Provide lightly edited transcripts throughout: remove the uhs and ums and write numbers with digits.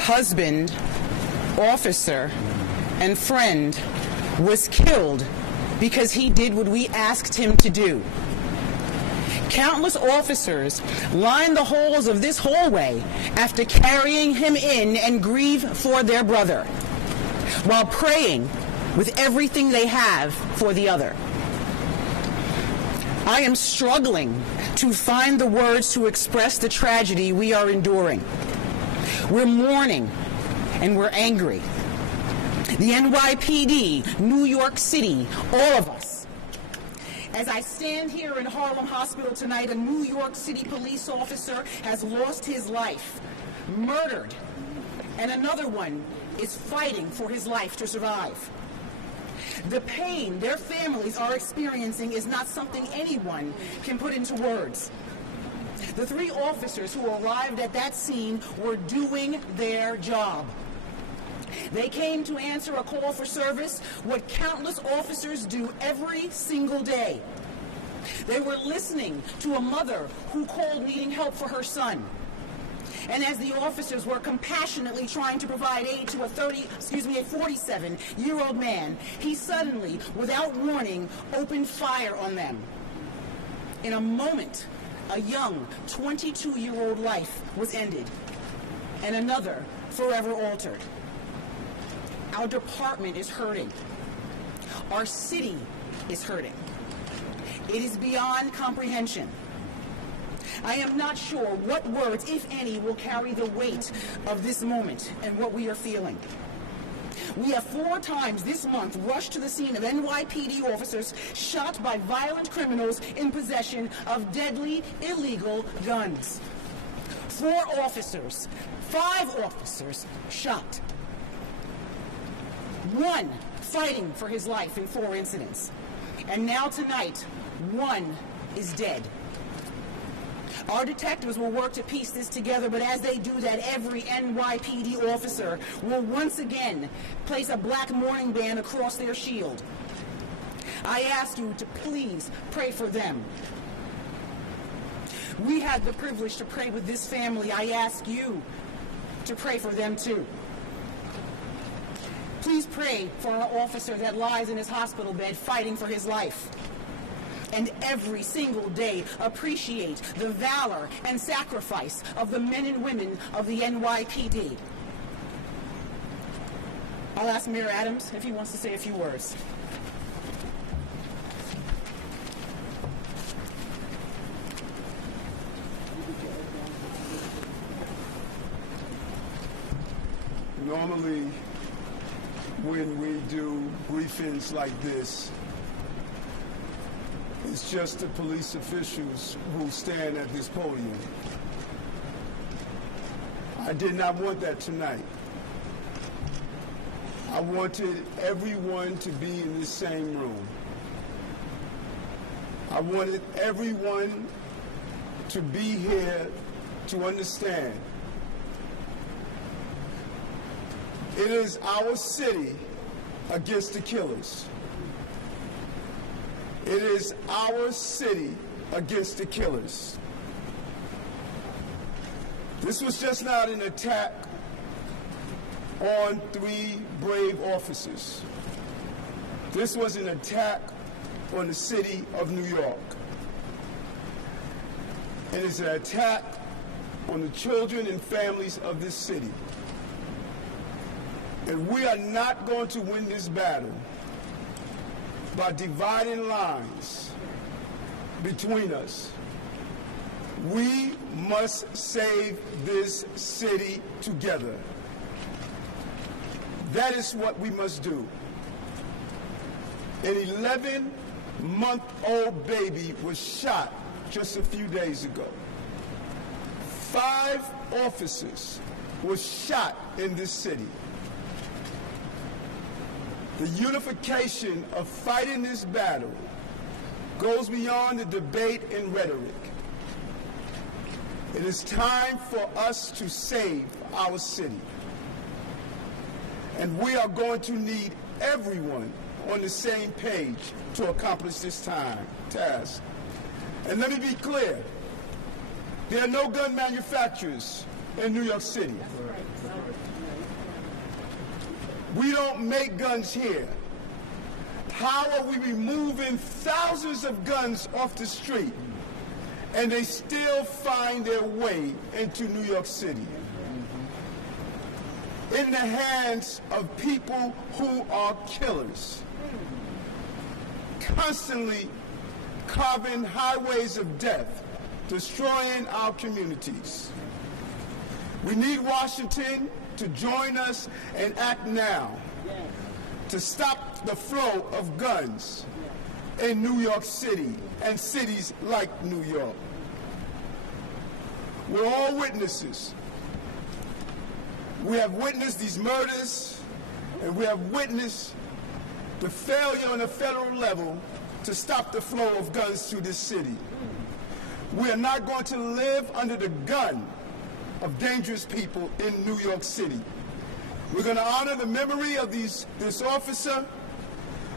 husband, officer, and friend was killed because he did what we asked him to do. Countless officers lined the halls of this hallway after carrying him in and grieve for their brother, while praying with everything they have for the other. I am struggling to find the words to express the tragedy we are enduring. We're mourning and we're angry. The NYPD, New York City, all of us. As I stand here in Harlem Hospital tonight, a New York City police officer has lost his life, murdered, and another one is fighting for his life to survive. The pain their families are experiencing is not something anyone can put into words. The three officers who arrived at that scene were doing their job. They came to answer a call for service, what countless officers do every single day. They were listening to a mother who called needing help for her son. And as the officers were compassionately trying to provide aid to a 47-year-old man, he suddenly, without warning, opened fire on them. In a moment, a young 22-year-old life was ended, and another forever altered. Our department is hurting. Our city is hurting. It is beyond comprehension. I am not sure what words, if any, will carry the weight of this moment and what we are feeling. We have 4 times this month rushed to the scene of NYPD officers shot by violent criminals in possession of deadly, illegal guns. 4 officers, 5 officers shot. 1 fighting for his life in 4 incidents. And now tonight, 1 is dead. Our detectives will work to piece this together, but as they do that, every NYPD officer will once again place a black mourning band across their shield. I ask you to please pray for them. We had the privilege to pray with this family. I ask you to pray for them too. Please pray for our officer that lies in his hospital bed fighting for his life. And every single day appreciate the valor and sacrifice of the men and women of the NYPD. I'll ask Mayor Adams if he wants to say a few words. Normally, when we do briefings like this, it's just the police officials who stand at this podium. I did not want that tonight. I wanted everyone to be in the same room. I wanted everyone to be here to understand. It is our city against the killers. It is our city against the killers. This was just not an attack on 3 brave officers. This was an attack on the city of New York. It is an attack on the children and families of this city. And we are not going to win this battle by dividing lines between us. We must save this city together. That is what we must do. An 11-month-old baby was shot just a few days ago. 5 officers were shot in this city. The unification of fighting this battle goes beyond the debate and rhetoric. It is time for us to save our city. And we are going to need everyone on the same page to accomplish this task. And let me be clear, there are no gun manufacturers in New York City. We don't make guns here. How are we removing thousands of guns off the street and they still find their way into New York City? In the hands of people who are killers, constantly carving highways of death, destroying our communities. We need Washington to join us and act now to stop the flow of guns in New York City and cities like New York. We're all witnesses. We have witnessed these murders, and we have witnessed the failure on the federal level to stop the flow of guns through this city. We are not going to live under the gun of dangerous people in New York City. We're going to honor the memory of this officer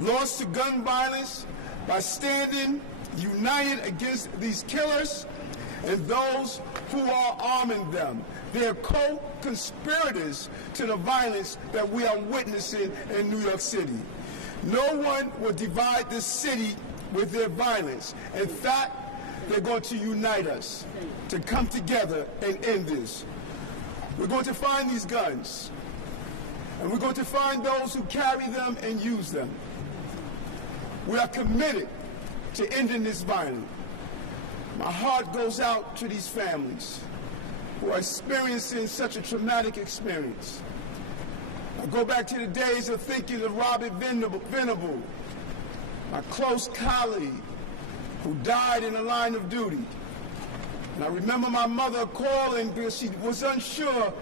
lost to gun violence by standing united against these killers and those who are arming them. They are co-conspirators to the violence that we are witnessing in New York City. No one will divide this city with their violence. In fact, they're going to unite us to come together and end this. We're going to find these guns, and we're going to find those who carry them and use them. We are committed to ending this violence. My heart goes out to these families who are experiencing such a traumatic experience. I go back to the days of thinking of Robert Venable, my close colleague who died in the line of duty. And I remember my mother calling because she was unsure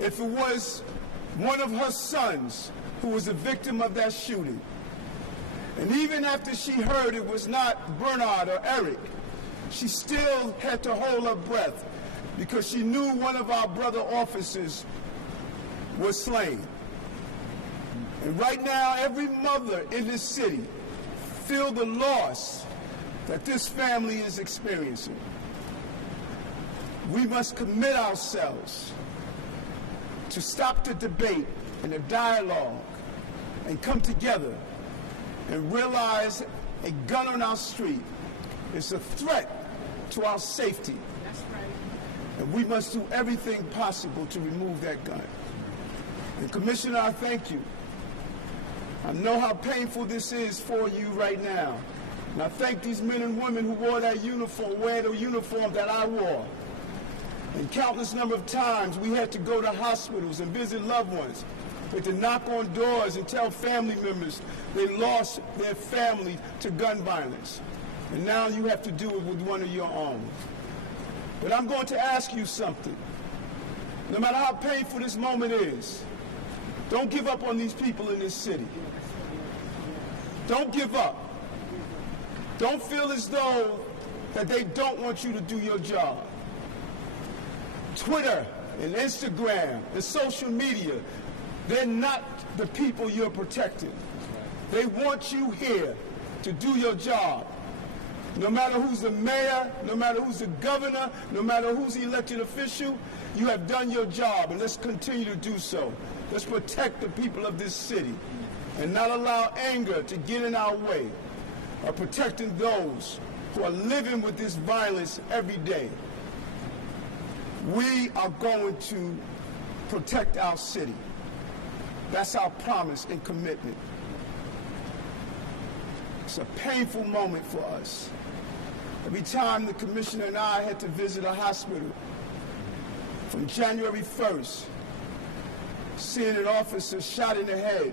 if it was one of her sons who was a victim of that shooting. And even after she heard it was not Bernard or Eric, she still had to hold her breath because she knew one of our brother officers was slain. And right now, every mother in this city feels the loss that this family is experiencing. We must commit ourselves to stop the debate and the dialogue and come together and realize a gun on our street is a threat to our safety. That's right. And we must do everything possible to remove that gun. And Commissioner, I thank you. I know how painful this is for you right now. And I thank these men and women who wore that uniform, wear the uniform that I wore. And countless number of times we had to go to hospitals and visit loved ones. We had to knock on doors and tell family members they lost their family to gun violence. And now you have to do it with one of your own. But I'm going to ask you something. No matter how painful this moment is, don't give up on these people in this city. Don't give up. Don't feel as though that they don't want you to do your job. Twitter and Instagram and social media, they're not the people you're protecting. They want you here to do your job. No matter who's the mayor, no matter who's the governor, no matter who's the elected official, you have done your job, and let's continue to do so. Let's protect the people of this city and not allow anger to get in our way of protecting those who are living with this violence every day. We are going to protect our city. That's our promise and commitment. It's a painful moment for us. Every time the commissioner and I had to visit a hospital, from January 1st, seeing an officer shot in the head,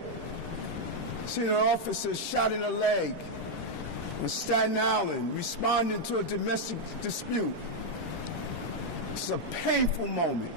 seeing an officer shot in the leg, on Staten Island, responding to a domestic dispute. It's a painful moment.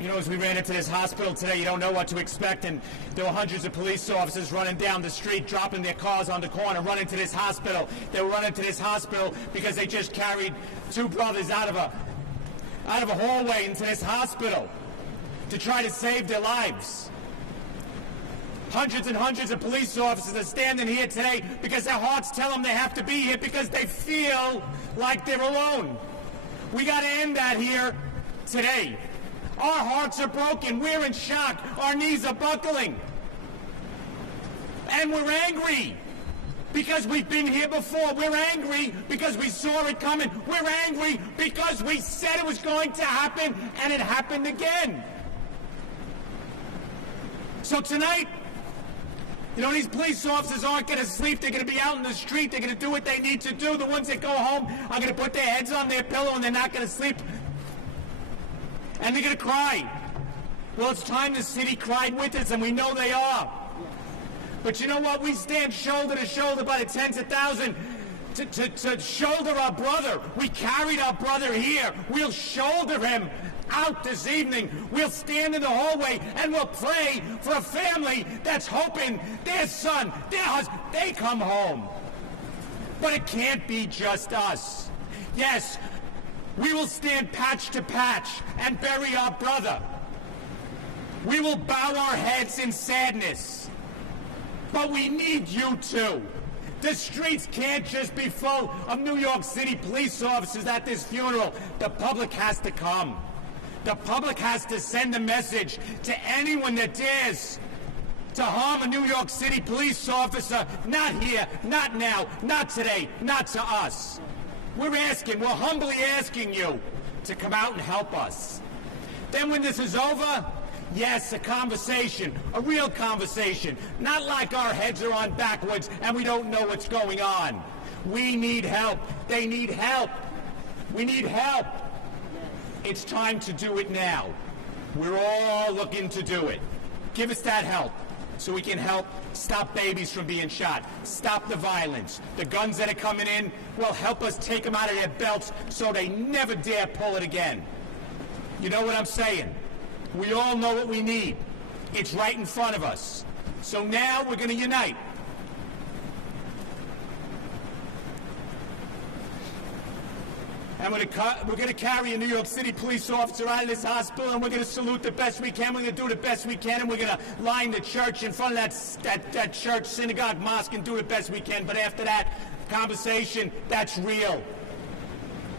You know, as we ran into this hospital today, you don't know what to expect, and there were hundreds of police officers running down the street, dropping their cars on the corner, running to this hospital. They were running to this hospital because they just carried two brothers out of a hallway into this hospital to try to save their lives. Hundreds and hundreds of police officers are standing here today because their hearts tell them they have to be here because they feel like they're alone. We got to end that here today. Our hearts are broken. We're in shock. Our knees are buckling. And we're angry because we've been here before. We're angry because we saw it coming. We're angry because we said it was going to happen, and it happened again. So tonight, you know, these police officers aren't going to sleep. They're going to be out in the street. They're going to do what they need to do. The ones that go home are going to put their heads on their pillow, and they're not going to sleep. And they're going to cry. Well, it's time the city cried with us, and we know they are. But you know what? We stand shoulder to shoulder by the tens of thousands to shoulder our brother. We carried our brother here. We'll shoulder him out this evening. We'll stand in the hallway and we'll pray for a family that's hoping their son, their husband, they come home. But it can't be just us. Yes, we will stand patch to patch and bury our brother. We will bow our heads in sadness. But we need you too. The streets can't just be full of New York City police officers at this funeral. The public has to come. The public has to send a message to anyone that dares to harm a New York City police officer. Not here, not now, not today, not to us. We're humbly asking you to come out and help us. Then when this is over, yes, a conversation, a real conversation, not like our heads are on backwards and we don't know what's going on. We need help. They need help. We need help. It's time to do it now. We're all looking to do it. Give us that help so we can help stop babies from being shot, stop the violence. The guns that are coming in, well, help us take them out of their belts so they never dare pull it again. You know what I'm saying? We all know what we need. It's right in front of us. So now we're going to unite. And we're going to carry a New York City police officer out of this hospital, and we're going to salute the best we can. We're going to do the best we can, and we're going to line the church in front of that church, synagogue, mosque, and do the best we can. But after that, conversation that's real.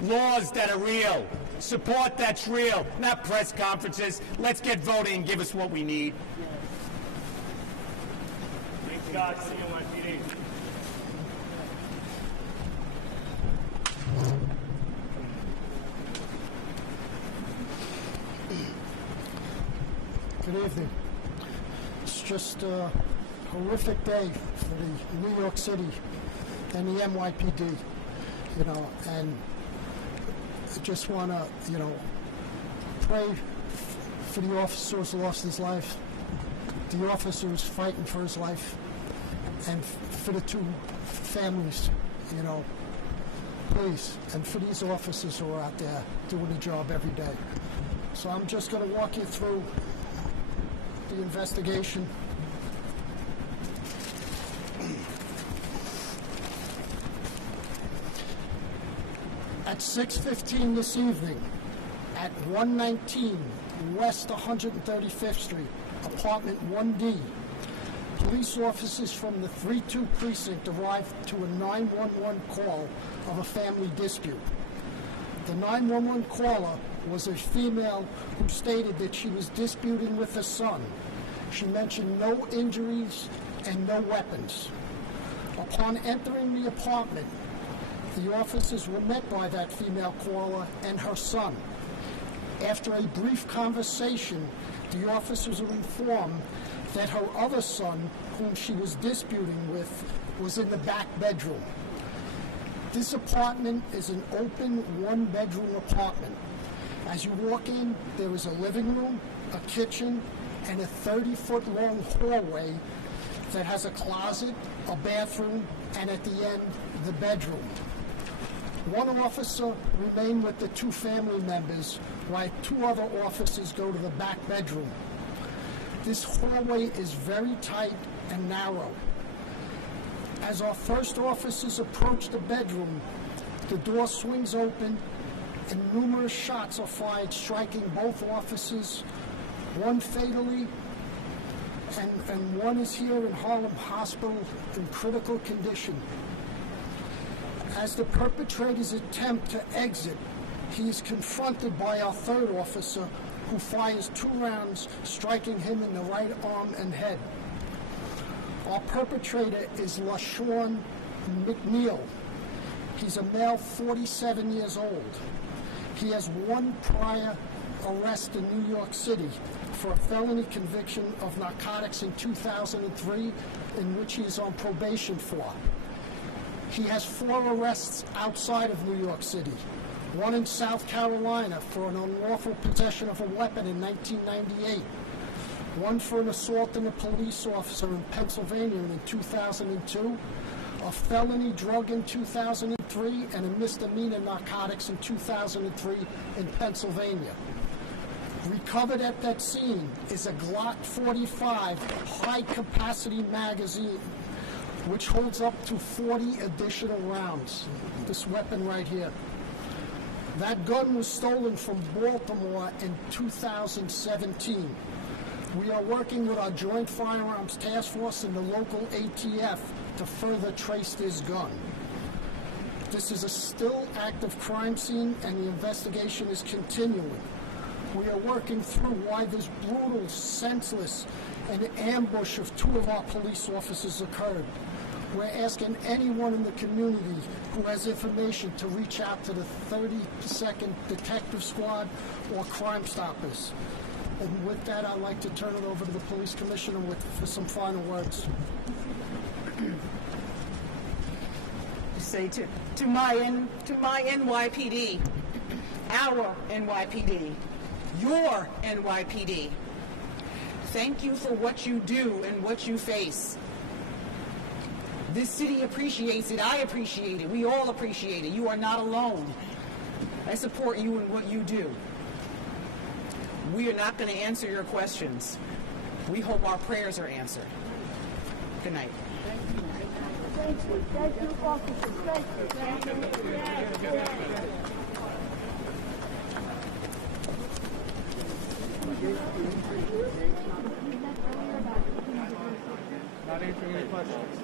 Laws that are real. Support that's real, not press conferences. Let's get voting and give us what we need. Thanks, God. See you on NYPD. Good evening. It's just a horrific day for the New York City and the NYPD, you know, and I just want to, you know, pray for the officer who's lost his life, the officer who's fighting for his life, and for the two families, you know, please, and for these officers who are out there doing the job every day. So I'm just going to walk you through the investigation. At 6:15 this evening, at 119 West 135th Street, apartment 1D, police officers from the 3-2 precinct arrived to a 911 call of a family dispute. The 911 caller was a female who stated that she was disputing with her son. She mentioned no injuries and no weapons. Upon entering the apartment, the officers were met by that female caller and her son. After a brief conversation, the officers were informed that her other son, whom she was disputing with, was in the back bedroom. This apartment is an open one-bedroom apartment. As you walk in, there is a living room, a kitchen, and a 30-foot-long hallway that has a closet, a bathroom, and at the end, the bedroom. One officer remained with the two family members, while two other officers go to the back bedroom. This hallway is very tight and narrow. As our first officers approach the bedroom, the door swings open and numerous shots are fired, striking both officers, one fatally and one is here in Harlem Hospital in critical condition. As the perpetrator's attempt to exit, he is confronted by our third officer, who fires 2 rounds, striking him in the right arm and head. Our perpetrator is LaShawn McNeil. He's a male, 47 years old. He has 1 prior arrest in New York City for a felony conviction of narcotics in 2003, in which he is on probation for. He has 4 arrests outside of New York City. 1 in South Carolina for an unlawful possession of a weapon in 1998. 1 for an assault on a police officer in Pennsylvania in 2002. A felony drug in 2003, and a misdemeanor narcotics in 2003 in Pennsylvania. Recovered at that scene is a Glock 45 high-capacity magazine, which holds up to 40 additional rounds. This weapon right here. That gun was stolen from Baltimore in 2017. We are working with our Joint Firearms Task Force and the local ATF to further trace this gun. This is a still active crime scene, and the investigation is continuing. We are working through why this brutal, senseless, and ambush of 2 of our police officers occurred. We're asking anyone in the community who has information to reach out to the 32nd Detective Squad or Crime Stoppers. And with that, I'd like to turn it over to the Police Commissioner for some final words. Say to my NYPD, our NYPD, your NYPD, thank you for what you do and what you face. This city appreciates it. I appreciate it. We all appreciate it. You are not alone. I support you in what you do. We are not going to answer your questions. We hope our prayers are answered. Good night. Thank you. Thank you, officers. Thank you. Thank you. Not answering any questions.